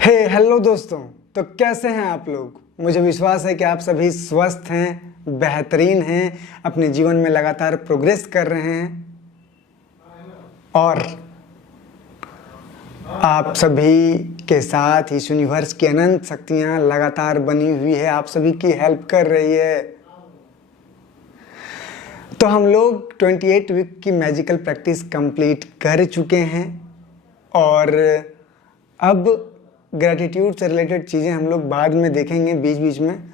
Hello दोस्तों। तो कैसे हैं आप लोग। मुझे विश्वास है कि आप सभी स्वस्थ हैं, बेहतरीन हैं, अपने जीवन में लगातार प्रोग्रेस कर रहे हैं और आप सभी के साथ इस यूनिवर्स की अनंत शक्तियां लगातार बनी हुई है, आप सभी की हेल्प कर रही है। तो हम लोग 28 वीक की मैजिकल प्रैक्टिस कंप्लीट कर चुके हैं और अब ग्रैटिट्यूड से रिलेटेड चीज़ें हम लोग बाद में देखेंगे बीच बीच में।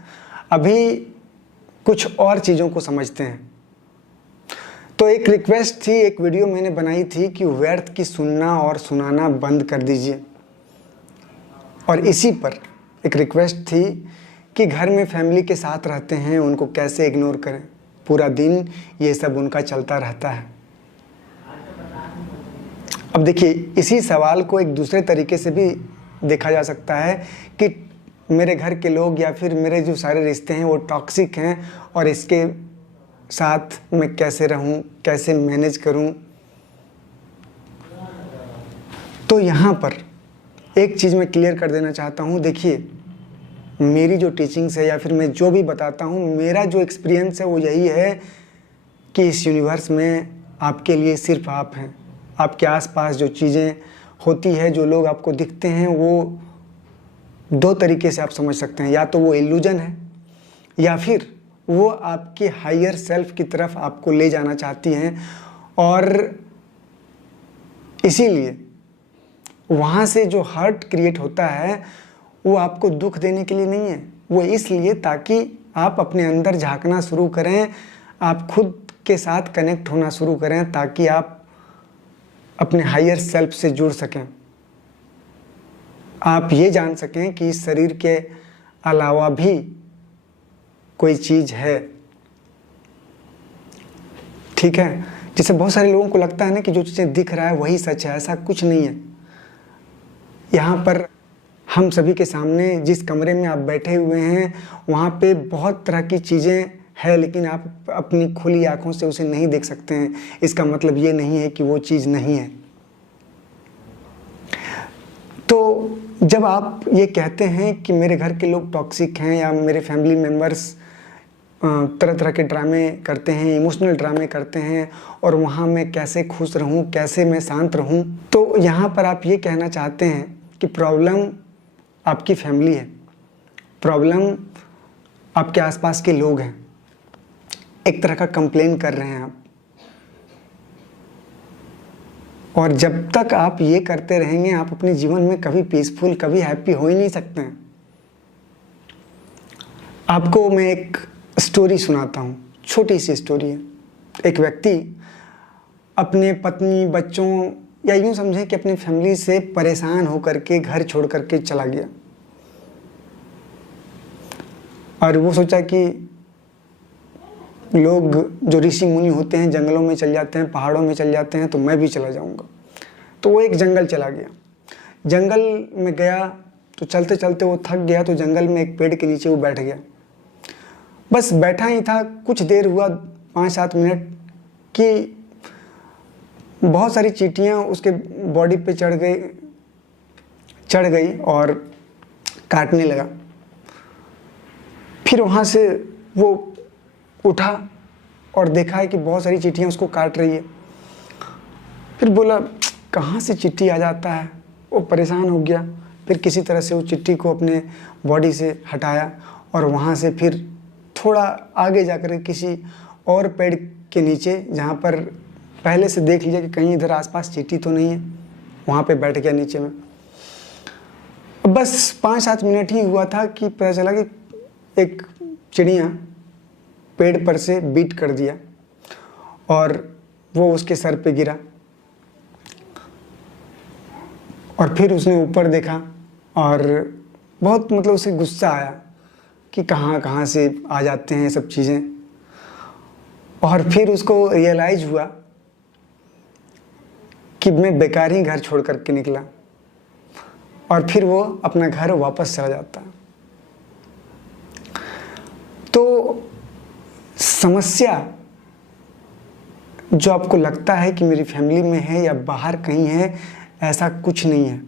अभी कुछ और चीज़ों को समझते हैं। तो एक रिक्वेस्ट थी, एक वीडियो मैंने बनाई थी कि व्यर्थ की सुनना और सुनाना बंद कर दीजिए, और इसी पर एक रिक्वेस्ट थी कि घर में फैमिली के साथ रहते हैं उनको कैसे इग्नोर करें, पूरा दिन ये सब उनका चलता रहता है। अब देखिए, इसी सवाल को एक दूसरे तरीके से भी देखा जा सकता है कि मेरे घर के लोग या फिर मेरे जो सारे रिश्ते हैं वो टॉक्सिक हैं और इसके साथ मैं कैसे रहूं, कैसे मैनेज करूं। तो यहाँ पर एक चीज़ मैं क्लियर कर देना चाहता हूँ। देखिए, मेरी जो टीचिंग्स है या फिर मैं जो भी बताता हूँ, मेरा जो एक्सपीरियंस है वो यही है कि इस यूनिवर्स में आपके लिए सिर्फ आप हैं। आपके आसपास जो चीज़ें होती है, जो लोग आपको दिखते हैं, वो दो तरीके से आप समझ सकते हैं। या तो वो इल्यूजन है या फिर वो आपके हायर सेल्फ की तरफ आपको ले जाना चाहती हैं, और इसीलिए वहाँ से जो हर्ट क्रिएट होता है वो आपको दुख देने के लिए नहीं है, वो इसलिए ताकि आप अपने अंदर झांकना शुरू करें, आप खुद के साथ कनेक्ट होना शुरू करें, ताकि आप अपने हायर सेल्फ से जुड़ सकें। आप ये जान सकें कि इस शरीर के अलावा भी कोई चीज़ है। ठीक है। जैसे बहुत सारे लोगों को लगता है ना कि जो चीज़ें दिख रहा है वही सच है, ऐसा कुछ नहीं है। यहाँ पर हम सभी के सामने जिस कमरे में आप बैठे हुए हैं वहाँ पे बहुत तरह की चीज़ें है, लेकिन आप अपनी खुली आंखों से उसे नहीं देख सकते हैं। इसका मतलब ये नहीं है कि वो चीज़ नहीं है। तो जब आप ये कहते हैं कि मेरे घर के लोग टॉक्सिक हैं या मेरे फैमिली मेम्बर्स तरह तरह के ड्रामे करते हैं, इमोशनल ड्रामे करते हैं, और वहाँ मैं कैसे खुश रहूँ, कैसे मैं शांत रहूँ, तो यहाँ पर आप ये कहना चाहते हैं कि प्रॉब्लम आपकी फैमिली है, प्रॉब्लम आपके आसपास के लोग हैं। एक तरह का कंप्लेन कर रहे हैं आप। और जब तक आप ये करते रहेंगे आप अपने जीवन में कभी पीसफुल, कभी हैप्पी हो ही नहीं सकते हैं। आपको मैं एक स्टोरी सुनाता हूँ, छोटी सी स्टोरी है। एक व्यक्ति अपने पत्नी, बच्चों, या यूँ समझें कि अपनी फैमिली से परेशान होकर के घर छोड़ करके चला गया, और वो सोचा कि लोग जो ऋषि मुनि होते हैं जंगलों में चल जाते हैं, पहाड़ों में चल जाते हैं, तो मैं भी चला जाऊंगा। तो वो एक जंगल चला गया। जंगल में गया तो चलते चलते वो थक गया, तो जंगल में एक पेड़ के नीचे वो बैठ गया। बस बैठा ही था, कुछ देर हुआ, 5-7 मिनट, कि बहुत सारी चींटियाँ उसके बॉडी पे चढ़ गई और काटने लगा। फिर वहाँ से वो उठा और देखा है कि बहुत सारी चींटियाँ उसको काट रही है। फिर बोला कहाँ से चींटी आ जाता है, वो परेशान हो गया। फिर किसी तरह से वो चींटी को अपने बॉडी से हटाया और वहाँ से फिर थोड़ा आगे जाकर किसी और पेड़ के नीचे, जहाँ पर पहले से देख लिया कि कहीं इधर आसपास चींटी तो नहीं है, वहाँ पे बैठ गया नीचे में। बस 5-7 मिनट ही हुआ था कि पता चला कि एक चिड़िया पेड़ पर से बीट कर दिया और वो उसके सर पे गिरा। और फिर उसने ऊपर देखा और बहुत उसे गुस्सा आया कि कहाँ से आ जाते हैं सब चीज़ें। और फिर उसको रियलाइज हुआ कि मैं बेकार ही घर छोड़ करके निकला, और फिर वो अपना घर वापस चला जाता। तो समस्या जो आपको लगता है कि मेरी फैमिली में है या बाहर कहीं है, ऐसा कुछ नहीं है।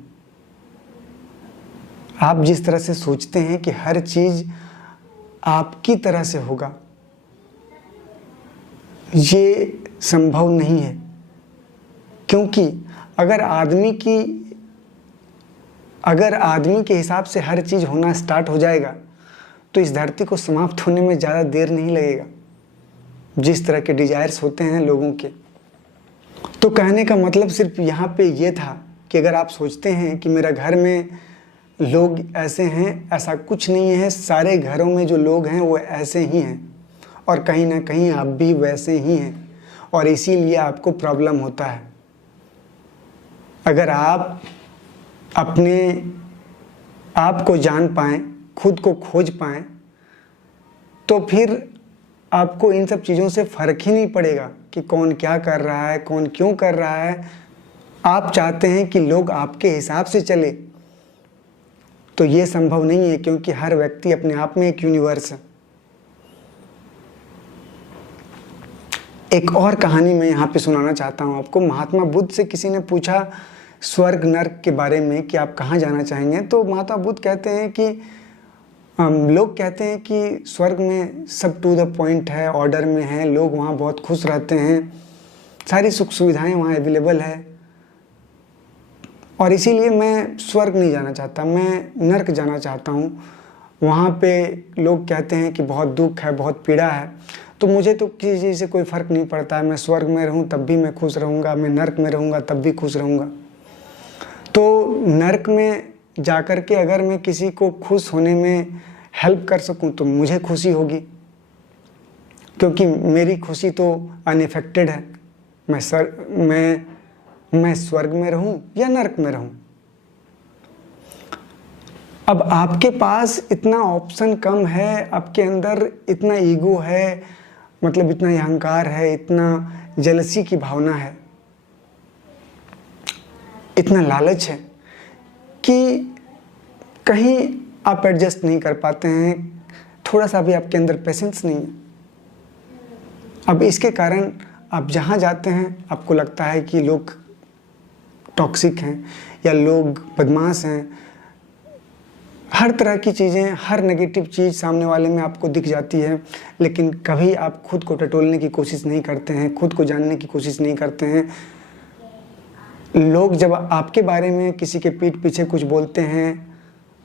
आप जिस तरह से सोचते हैं कि हर चीज़ आपकी तरह से होगा, ये संभव नहीं है। क्योंकि अगर आदमी के हिसाब से हर चीज़ होना स्टार्ट हो जाएगा तो इस धरती को समाप्त होने में ज़्यादा देर नहीं लगेगा, जिस तरह के डिजायर्स होते हैं लोगों के। तो कहने का मतलब सिर्फ यहाँ पे ये था कि अगर आप सोचते हैं कि मेरा घर में लोग ऐसे हैं, ऐसा कुछ नहीं है। सारे घरों में जो लोग हैं वो ऐसे ही हैं और कहीं ना कहीं आप भी वैसे ही हैं और इसीलिए आपको प्रॉब्लम होता है। अगर आप अपने आप को जान पाएँ, खुद को खोज पाएँ, तो फिर आपको इन सब चीज़ों से फ़र्क ही नहीं पड़ेगा कि कौन क्या कर रहा है, कौन क्यों कर रहा है। आप चाहते हैं कि लोग आपके हिसाब से चले, तो ये संभव नहीं है, क्योंकि हर व्यक्ति अपने आप में एक यूनिवर्स है। एक और कहानी मैं यहाँ पे सुनाना चाहता हूँ आपको। महात्मा बुद्ध से किसी ने पूछा स्वर्ग नर्क के बारे में कि आप कहाँ जाना चाहेंगे, तो महात्मा बुद्ध कहते हैं कि लोग कहते हैं कि स्वर्ग में सब टू द पॉइंट है, ऑर्डर में है, लोग वहाँ बहुत खुश रहते हैं, सारी सुख सुविधाएं वहाँ अवेलेबल है और इसीलिए मैं स्वर्ग नहीं जाना चाहता, मैं नर्क जाना चाहता हूँ। वहाँ पे लोग कहते हैं कि बहुत दुख है, बहुत पीड़ा है, तो मुझे तो किसी चीज़ से कोई फ़र्क नहीं पड़ता है। मैं स्वर्ग में रहूँ तब भी मैं खुश रहूँगा, मैं नर्क में रहूँगा तब भी खुश रहूँगा। तो नर्क में जाकर के अगर मैं किसी को खुश होने में हेल्प कर सकूं तो मुझे खुशी होगी, क्योंकि मेरी खुशी तो अनइफेक्टेड है। मैं स्वर्ग में रहूं या नर्क में रहूं। अब आपके पास इतना ऑप्शन कम है, आपके अंदर इतना ईगो है, मतलब इतना अहंकार है, इतना जेलसी की भावना है, इतना लालच है कि कहीं आप एडजस्ट नहीं कर पाते हैं, थोड़ा सा भी आपके अंदर पेशेंस नहीं है। अब इसके कारण आप जहाँ जाते हैं आपको लगता है कि लोग टॉक्सिक हैं या लोग बदमाश हैं, हर तरह की चीज़ें, हर नेगेटिव चीज़ सामने वाले में आपको दिख जाती है, लेकिन कभी आप खुद को टटोलने की कोशिश नहीं करते हैं, खुद को जानने की कोशिश नहीं करते हैं। लोग जब आपके बारे में किसी के पीठ पीछे कुछ बोलते हैं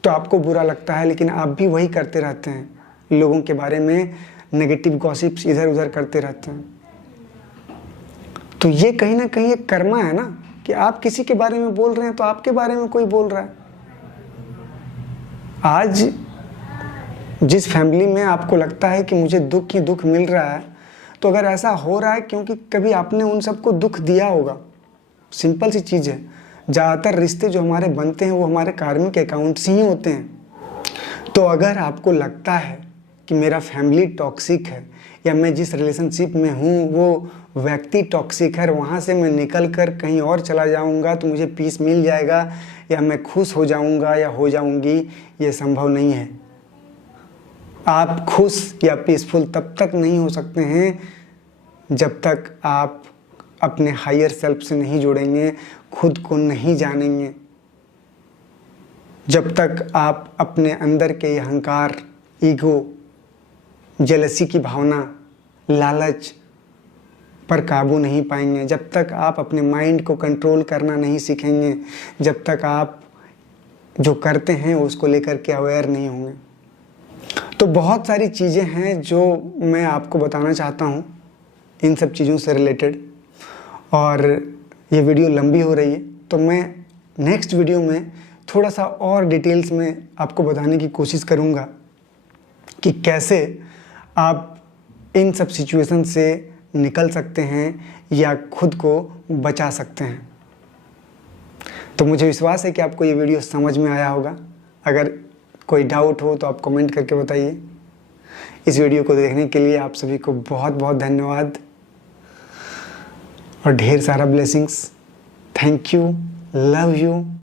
तो आपको बुरा लगता है, लेकिन आप भी वही करते रहते हैं, लोगों के बारे में नेगेटिव गॉसिप्स इधर उधर करते रहते हैं। तो ये कहीं ना कहीं एक कर्मा है ना, कि आप किसी के बारे में बोल रहे हैं तो आपके बारे में कोई बोल रहा है। आज जिस फैमिली में आपको लगता है कि मुझे दुख ही दुख मिल रहा है, तो अगर ऐसा हो रहा है क्योंकि कभी आपने उन सबको दुख दिया होगा। सिंपल सी चीज़ है, ज़्यादातर रिश्ते जो हमारे बनते हैं वो हमारे कार्मिक अकाउंट से ही होते हैं। तो अगर आपको लगता है कि मेरा फैमिली टॉक्सिक है या मैं जिस रिलेशनशिप में हूँ वो व्यक्ति टॉक्सिक है, वहाँ से मैं निकल कर कहीं और चला जाऊँगा तो मुझे पीस मिल जाएगा या मैं खुश हो जाऊँगा या हो जाऊँगी, ये संभव नहीं है। आप खुश या पीसफुल तब तक नहीं हो सकते हैं जब तक आप अपने हायर सेल्फ से नहीं जुड़ेंगे, खुद को नहीं जानेंगे, जब तक आप अपने अंदर के अहंकार, ईगो, जेलसी की भावना, लालच पर काबू नहीं पाएंगे, जब तक आप अपने माइंड को कंट्रोल करना नहीं सीखेंगे, जब तक आप जो करते हैं उसको लेकर के अवेयर नहीं होंगे। तो बहुत सारी चीज़ें हैं जो मैं आपको बताना चाहता हूँ इन सब चीज़ों से रिलेटेड, और ये वीडियो लंबी हो रही है तो मैं नेक्स्ट वीडियो में थोड़ा सा और डिटेल्स में आपको बताने की कोशिश करूँगा कि कैसे आप इन सब सिचुएशन से निकल सकते हैं या खुद को बचा सकते हैं। तो मुझे विश्वास है कि आपको ये वीडियो समझ में आया होगा। अगर कोई डाउट हो तो आप कमेंट करके बताइए। इस वीडियो को देखने के लिए आप सभी को बहुत बहुत धन्यवाद और ढेर सारा blessings. Thank you, love you.